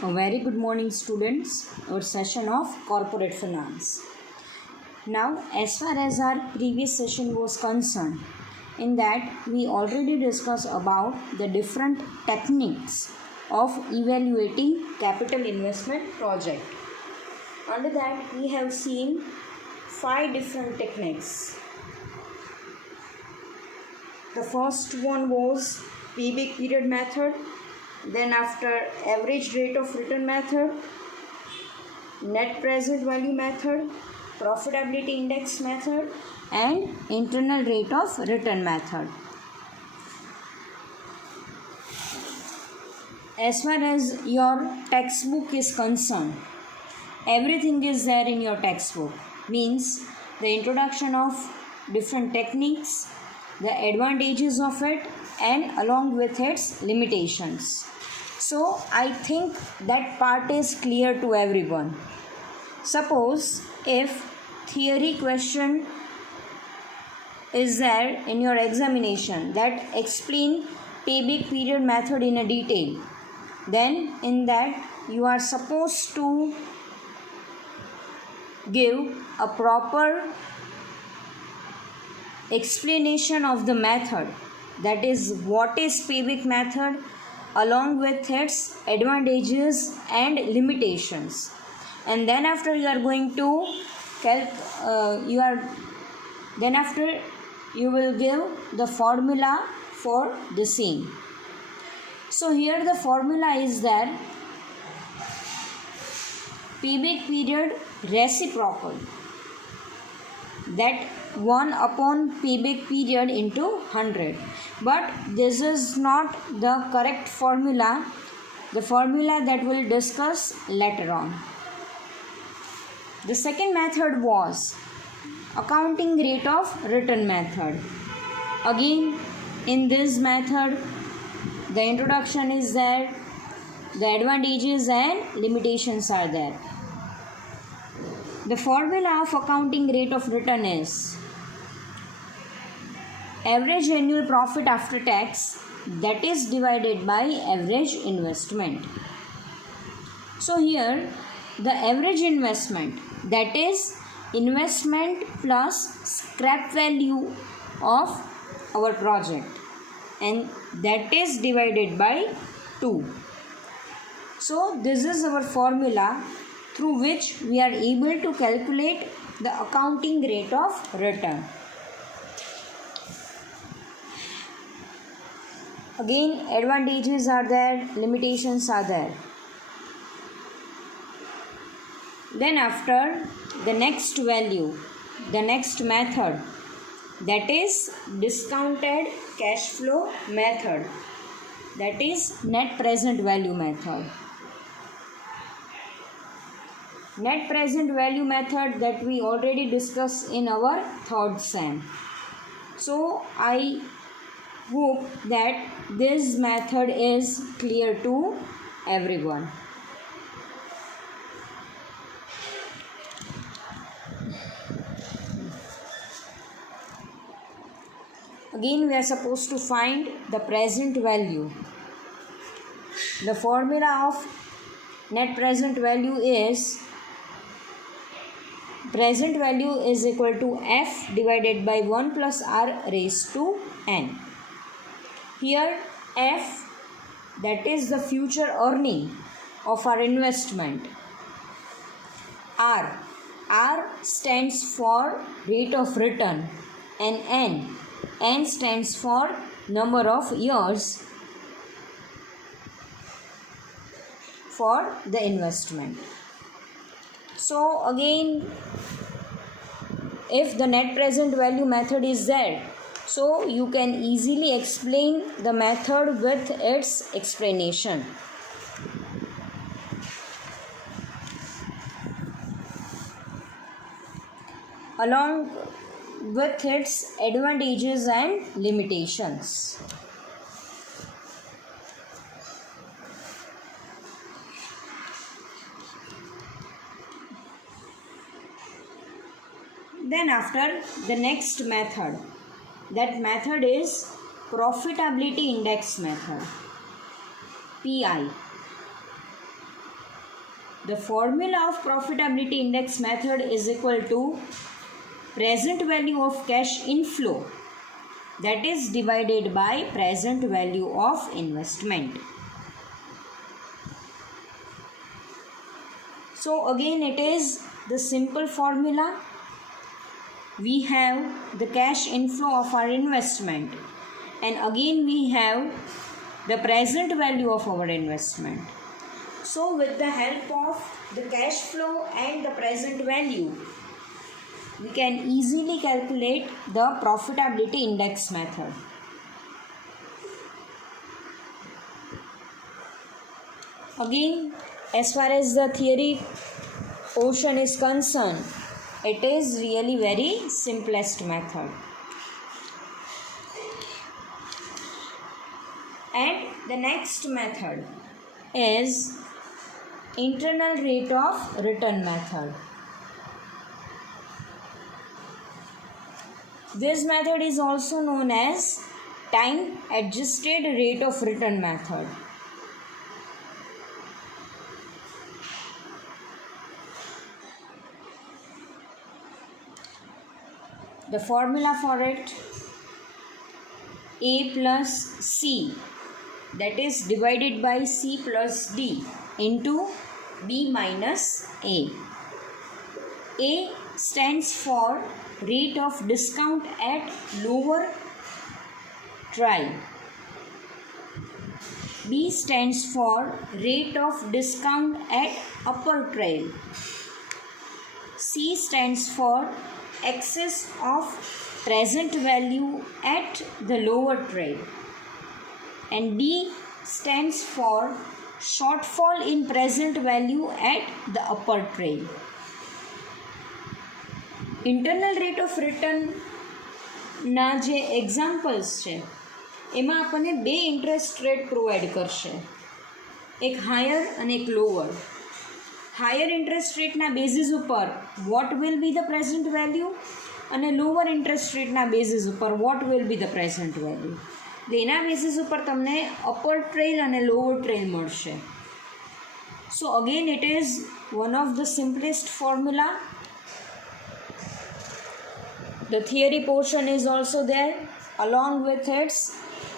A very good morning, students. Our session of corporate finance. Now, as far as our previous session was concerned, in that we already discussed about the different techniques of evaluating capital investment project. Under that, we have seen 5 different techniques. The first one was payback period method. Then after, average rate of return method, net present value method, profitability index method, and internal rate of return method. As far as your textbook is concerned, everything is there in your textbook. Means the introduction of different techniques, the advantages of it, and along with its limitations. So I think that part is clear to everyone. Suppose if theory question is there in your examination that explain payback period method in a detail, then in that you are supposed to give a proper explanation of the method, that is what is payback method along with its advantages and limitations, and then after you are going to you will give the formula for the same. So here the formula is there: payback period reciprocal, that 1 upon payback period into 100. But this is not the correct formula, the formula that we'll discuss later on. The second method was accounting rate of return method. Again, in this method, the introduction is there, the advantages and limitations are there. The formula of accounting rate of return is average annual profit after tax, that is divided by average investment. So here the average investment, that is investment plus scrap value of our project, and that is divided by 2. So this is our formula through which we are able to calculate the accounting rate of return. Again, advantages are there, limitations are there. Then after, the next value, the next method, that is discounted cash flow method, that is net present value method. Net present value method that we already discussed in our third sem. So I hope that this method is clear to everyone. Again, we are supposed to find the present value. The formula of net present value is present value is equal to F divided by 1 plus R raised to N. Here F, that is the future earning of our investment. R stands for rate of return, and N stands for number of years for the investment. So again, if the net present value method is there, so you can easily explain the method with its explanation. Along with its advantages and limitations. Then after, the next method, that method is profitability index method, PI. the formula of profitability index method is equal to present value of cash inflow, that is divided by present value of investment. So again it is the simple formula. We have the cash inflow of our investment, and again we have the present value of our investment. So with the help of the cash flow and the present value, we can easily calculate the profitability index method. Again, as far as the theory portion is concerned, it is really very simplest method. And the next method is internal rate of return method. This method is also known as time adjusted rate of return method. The formula for it, A plus C, that is divided by C plus D into B minus A. A stands for rate of discount at lower trial. B stands for rate of discount at upper trial. C stands for excess of present value at the lower trial, and D stands for shortfall in present value at the upper trial. Internal rate of return ના જે examples છે એમાં આપણને બે interest rate provide કરશે, એક higher અને એક લોઅર. હાયર ઇન્ટરેસ્ટ રેટના બેઝિસ ઉપર what will be the present value, અને લોઅર ઇન્ટરેસ્ટ રેટના બેઝિસ ઉપર what will be the present value. એના બેઝિસ ઉપર તમને અપર ટ્રેલ અને લોઅર ટ્રેલ મળશે. સો again it is one of the simplest formula. The theory portion is also there along with its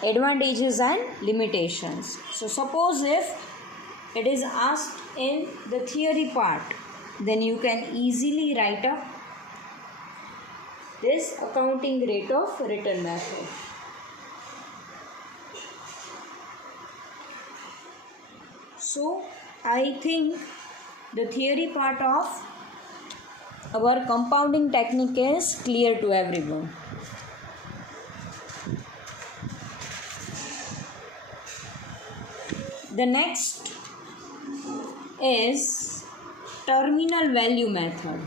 advantages and limitations. So suppose if it is asked in the theory part, then you can easily write up this accounting rate of return method. So I think the theory part of our compounding technique is clear to everyone. The next is terminal value method.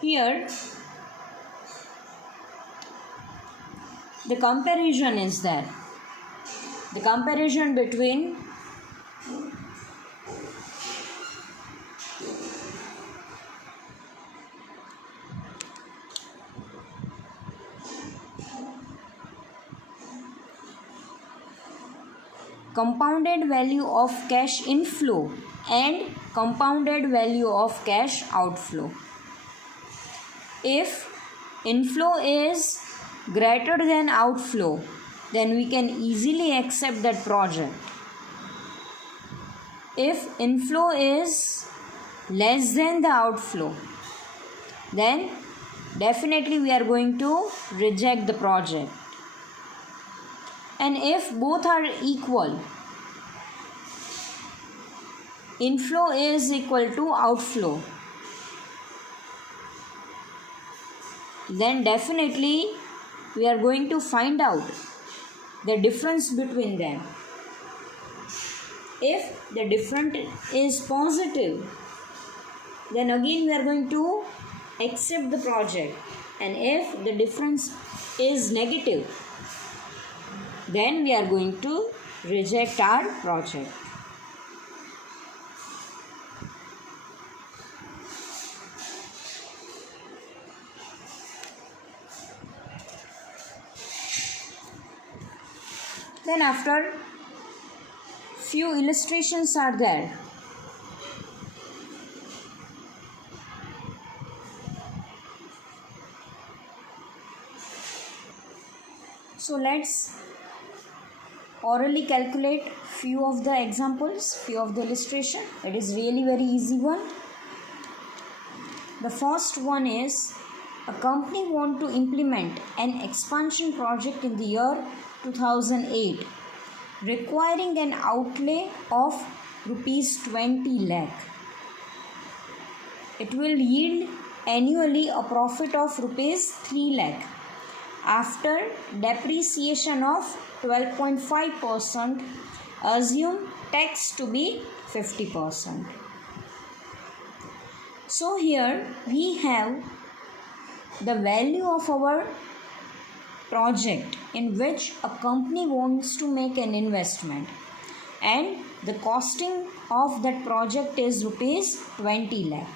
Here the comparison is there. The comparison between compounded value of cash inflow and compounded value of cash outflow. If inflow is greater than outflow, then we can easily accept that project. If inflow is less than the outflow, then definitely we are going to reject the project. And if both are equal, inflow is equal to outflow, then definitely we are going to find out the difference between them. If the difference is positive, then again we are going to accept the project, and if the difference is negative, then we are going to reject our project. Then after few illustrations are there. So let's orally calculate few of the examples, few of the illustration. It is really very easy one. The first one is a company want to implement an expansion project in the year 2008 requiring an outlay of rupees 20 lakh. It will yield annually a profit of rupees 3 lakh after depreciation of 12.5%. Assume tax to be 50%. So here we have the value of our project in which a company wants to make an investment, and the costing of that project is rupees 20 lakh.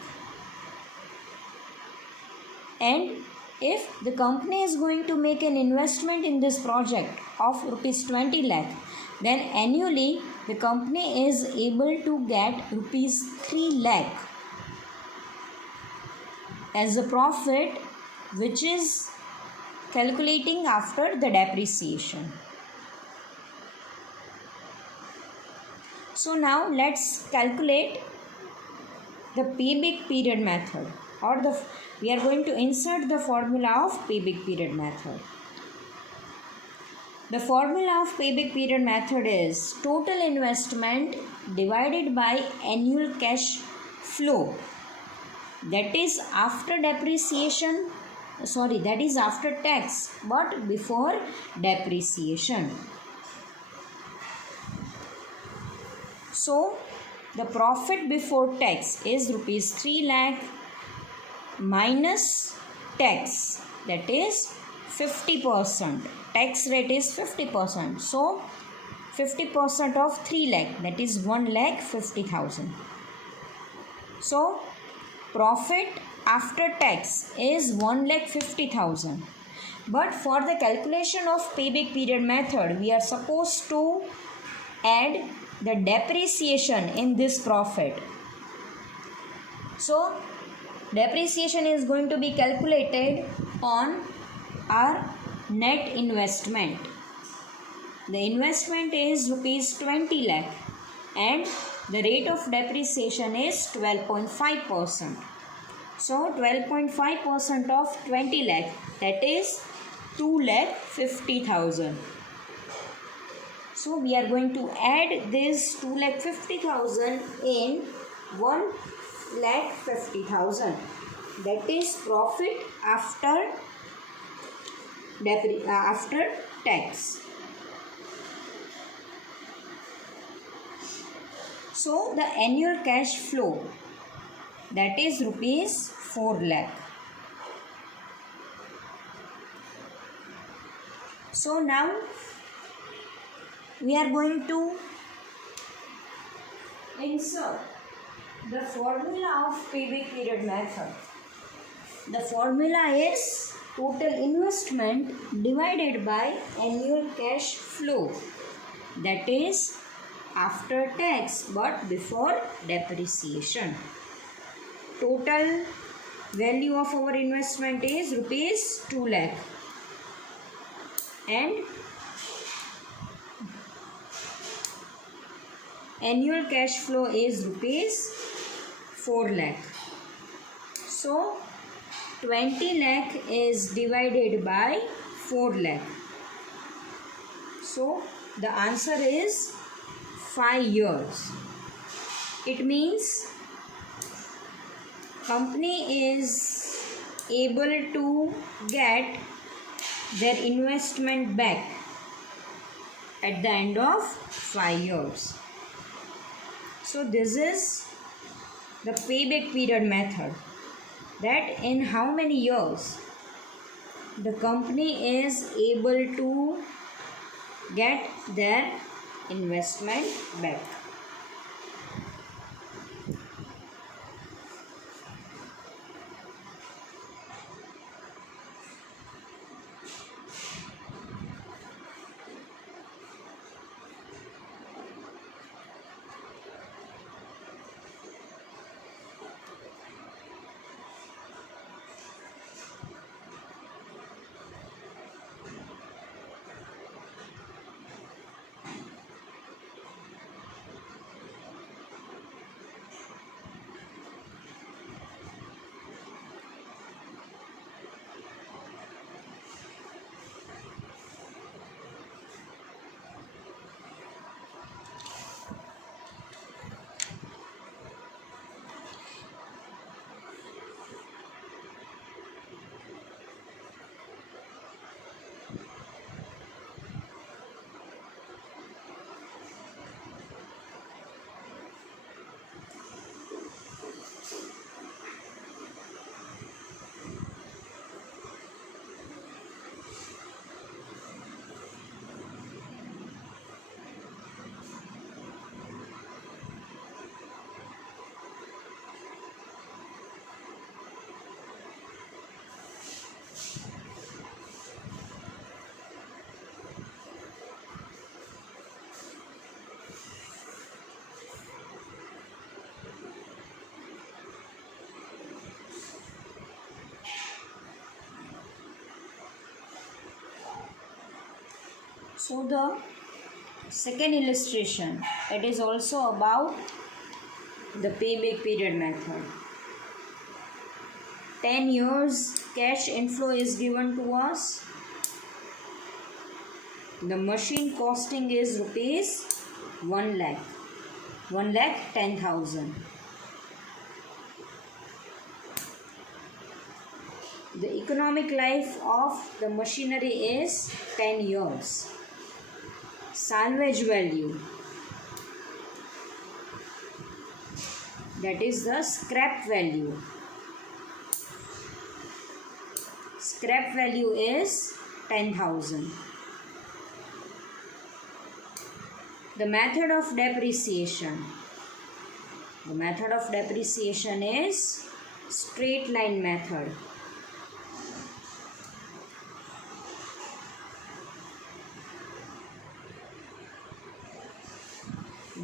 And if the company is going to make an investment in this project of rupees 20 lakh, then annually the company is able to get rupees 3 lakh as a profit, which is calculating after the depreciation. So now let's calculate the payback period method, or we are going to insert the formula of payback period method. The formula of payback period method is total investment divided by annual cash flow, that is after depreciation, that is after tax but before depreciation. So the profit before tax is rupees 3 lakh minus tax, that is 50%. Tax rate is 50%. So 50% of 3 lakh, that is 1,50,000. So profit after tax is 1,50,000. But for the calculation of payback period method, we are supposed to add the depreciation in this profit. So depreciation is going to be calculated on our net investment. The investment is rupees 20 lakh and the rate of depreciation is 12.5%. So 12.5% of 20 lakh, that is 2,50,000. So we are going to add this 2,50,000 in 1,50,000. That is profit after tax. So the annual cash flow, that is rupees 4 lakh. So now we are going to insert the formula of payback period method. The formula is total investment divided by annual cash flow, that is after tax but before depreciation. Total value of our investment is rupees 2 lakh and annual cash flow is rupees 4 lakh. So 20 lakh is divided by 4 lakh. So the answer is 5 years. It means company is able to get their investment back at the end of 5 years. So this is the payback period method, that in how many years the company is able to get their investment back. So the second illustration, it is also about the payback period method. 10 years cash inflow is given to us. The machine costing is rupees 1 lakh. 1,10,000. The economic life of the machinery is 10 years. Salvage value, that is the scrap value. Scrap value is 10,000. The method of depreciation. The method of depreciation is straight line method.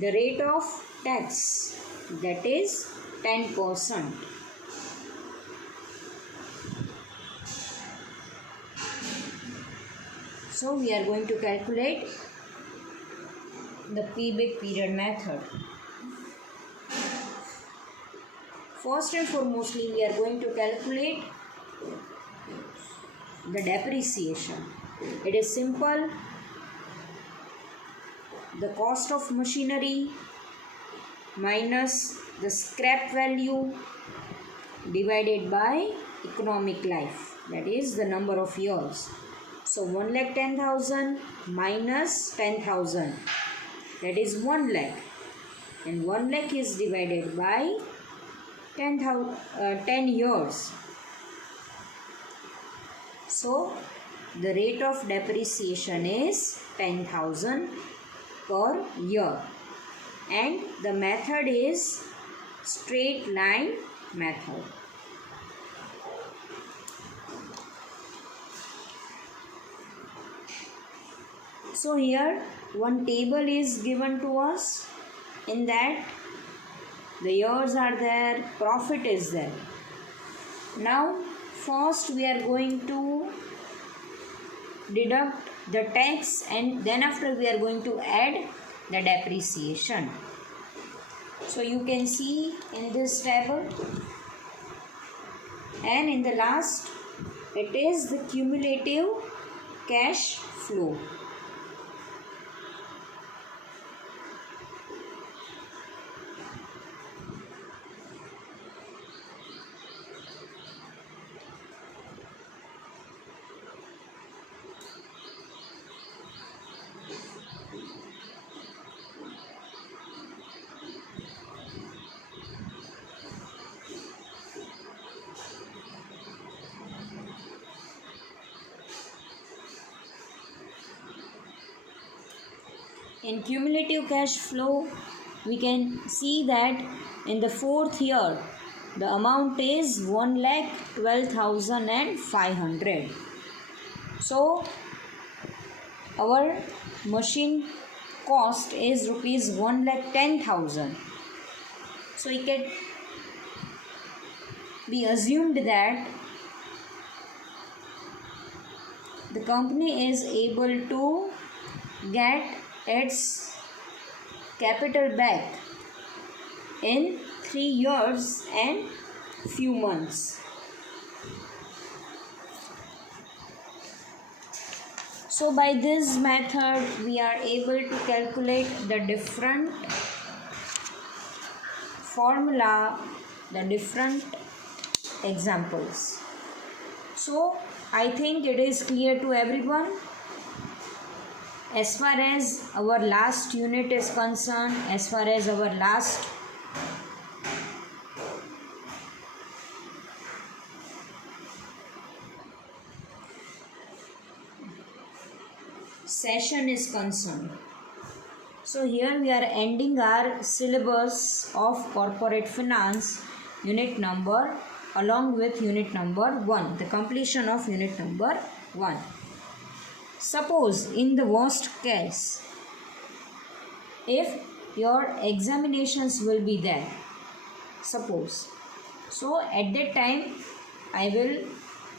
The rate of tax, that is 10%. So we are going to calculate the payback period method. First and foremostly, we are going to calculate the depreciation. It is simple. The cost of machinery minus the scrap value divided by economic life, that is the number of years. So 1,10,000 minus 10,000, that is 1 lakh, and 1 lakh is divided by 10 years. So the rate of depreciation is 10,000 per year, and the method is straight line method. So here one table is given to us. In that the years are there, profit is there. Now first we are going to deduct the tax, and then after we are going to add the depreciation. So you can see in this table, and in the last it is the cumulative cash flow. In cumulative cash flow, we can see that in the fourth year, the amount is 1,12,500. So, our machine cost is rupees 1,10,000. So, it can be assumed that the company is able to get its capital back in 3 years and few months. So by this method we are able to calculate the different formula, the different examples. So I think it is clear to everyone. As far as our last unit is concerned, as far as our last session is concerned. So here we are ending our syllabus of corporate finance unit number along with unit number 1, the completion of unit number 1. Suppose in the worst case, if your examinations will be there, suppose, so at that time I will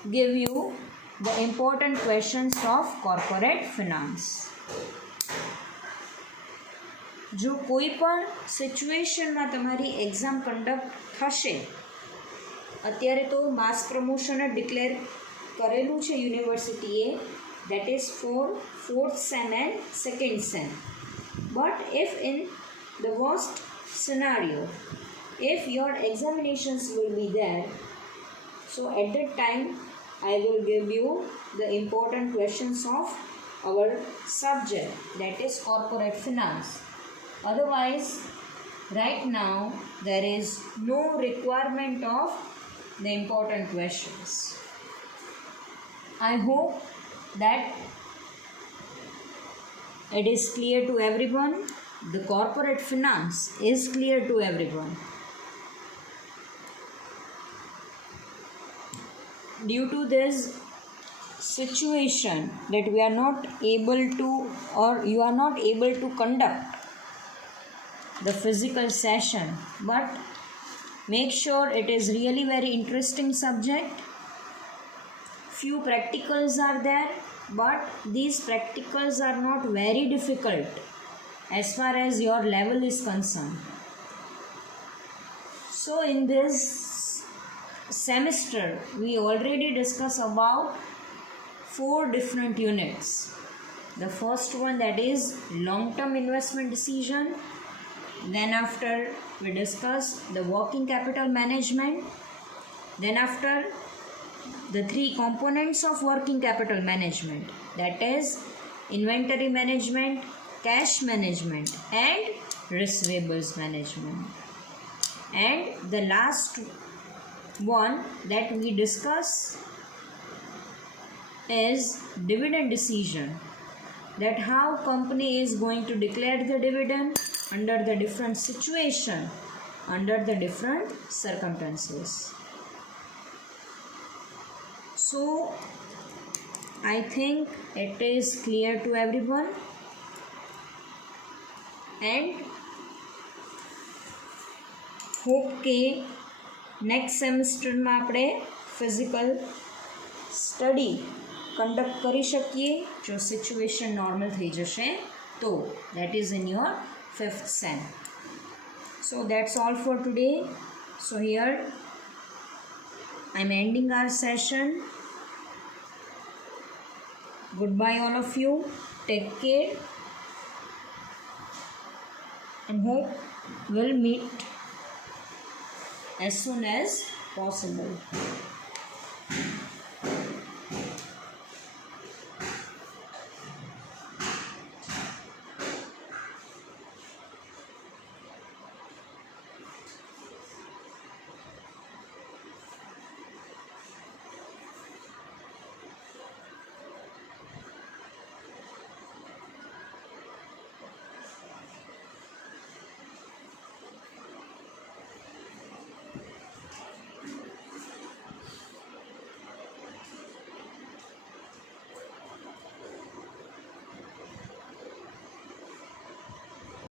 give you the important questions of corporate finance. જો કોઈ પણ સિચ્યુએશનમાં તમારી exam conduct થશે, અત્યારે તો mass promotion જ declare કરેલું છે યુનિવર્સિટીએ, that is for 4th sem and 2nd sem. But if in the worst scenario, if your examinations will be there, so at that time I will give you the important questions of our subject, that is corporate finance. Otherwise, right now there is no requirement of the important questions. I hope that it is clear to everyone. The corporate finance is clear to everyone. Due to this situation that we are not able to, or you are not able to conduct the physical session, but make sure it is really very interesting subject. Few practicals are there, but these practicals are not very difficult as far as your level is concerned. So in this semester we already discussed about 4 different units. The first one, that is long term investment decision. Then after we discussed the working capital management. Then after the 3 components of working capital management, that is inventory management, cash management and receivables management. And the last one that we discuss is dividend decision, that how company is going to declare the dividend under the different situation, under the different circumstances. So I think it is clear to everyone, and hope કે next સેમેસ્ટરમાં આપણે physical study conduct કરી શકીએ જો situation normal થઈ જશે તો. That is in your 5th sem. So that's all for today. So here I'm ending our session. Goodbye all of you. Take care and hope we'll meet as soon as possible.